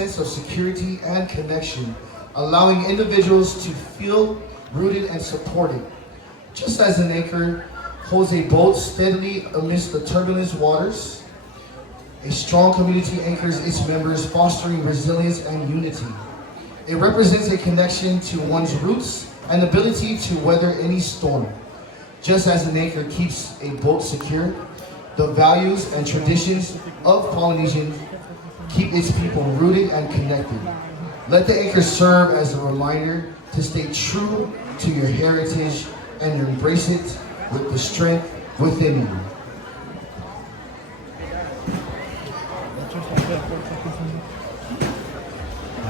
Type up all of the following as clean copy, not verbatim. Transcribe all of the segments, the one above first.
sense of security and connection, allowing individuals to feel rooted and supported. Just as an anchor holds a boat steadily amidst the turbulent waters, a strong community anchors its members, fostering resilience and unity. It represents a connection to one's roots and ability to weather any storm. Just as an anchor keeps a boat secure, the values and traditions of Polynesians keep its people rooted and connected. Let the anchor serve as a reminder to stay true to your heritage and embrace it with the strength within you.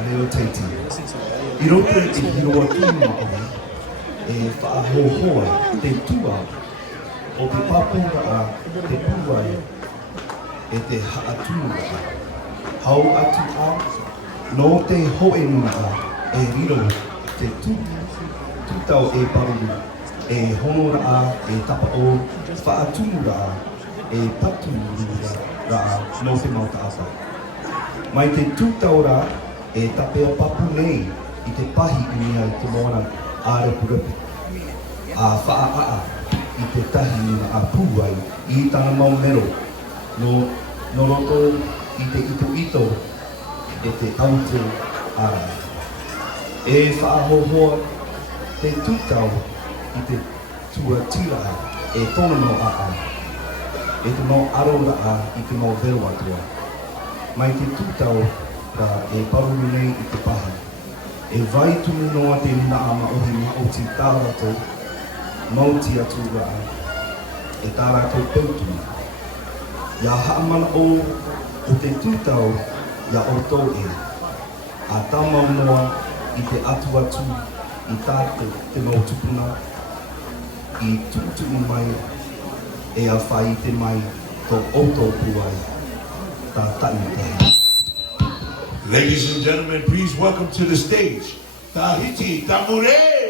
Areo teiti. I roto i te hiroa kino au, e whaahohoa te tua o te papura a te puai e te haatunga a. Hau atu a, no te hoenuna a, e riro te tūtau e parau, e honora a, e tapa o, whaatunga a, e patunga a, no te mauta asa. Mai te tūtau ra, e tapea papu nei i te pahi i mea i te moana a repurepu. A whaaa i te tahi nuna a pūai i tana maumero no roto i te ito e te auto ara. E whaahohoa te tūtau i te tuatira e tono a. E te mau arora a i te mau vero atua. Mai te tūtau ka e paruru nei i te paha. E vai tumu noa te nuna a maohi o ti tārato, mauti atu raa, e tārato peutuma. Ia haamana o te tūtau, ia o tō e. A tamau noa i te atu i tāte te mau tupuna, i tutu mai, e a whai te mai tō oto puai, tā tani tahi. Ladies and gentlemen, please welcome to the stage, Tahiti Tamure!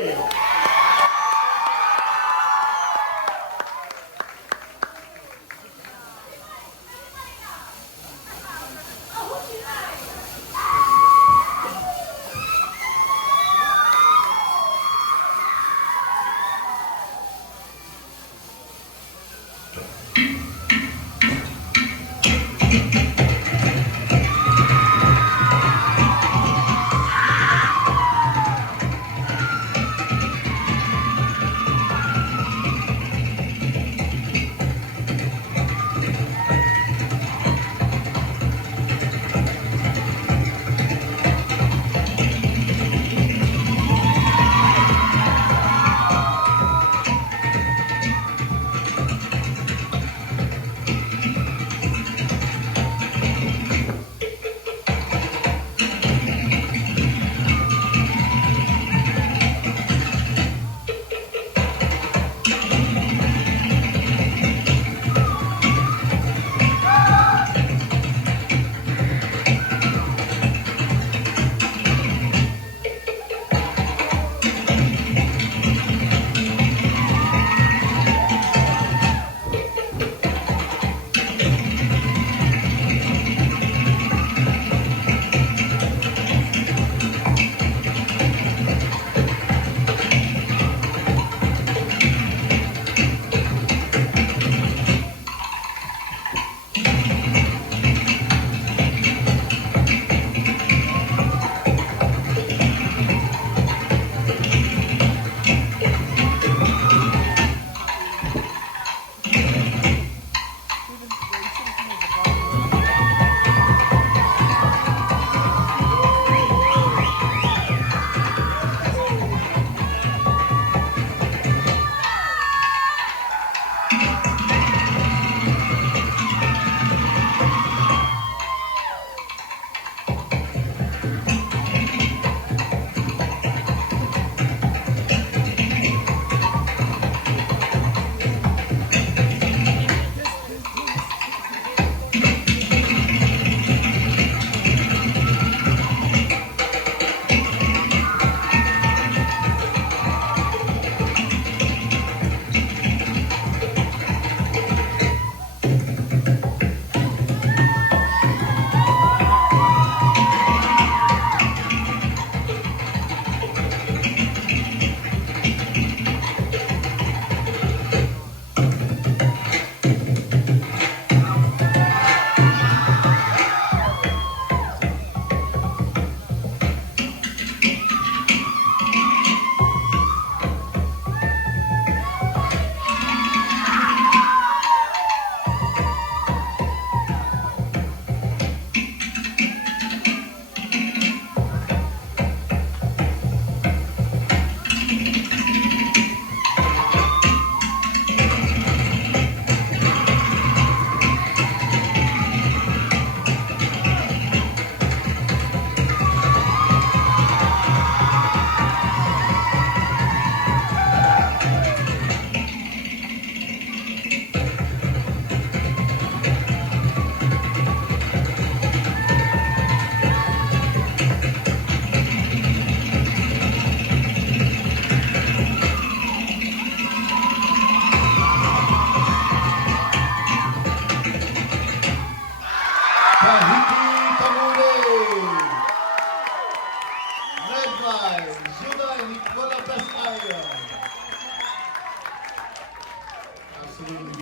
by Juna and Nicola Pescaia. Absolutely.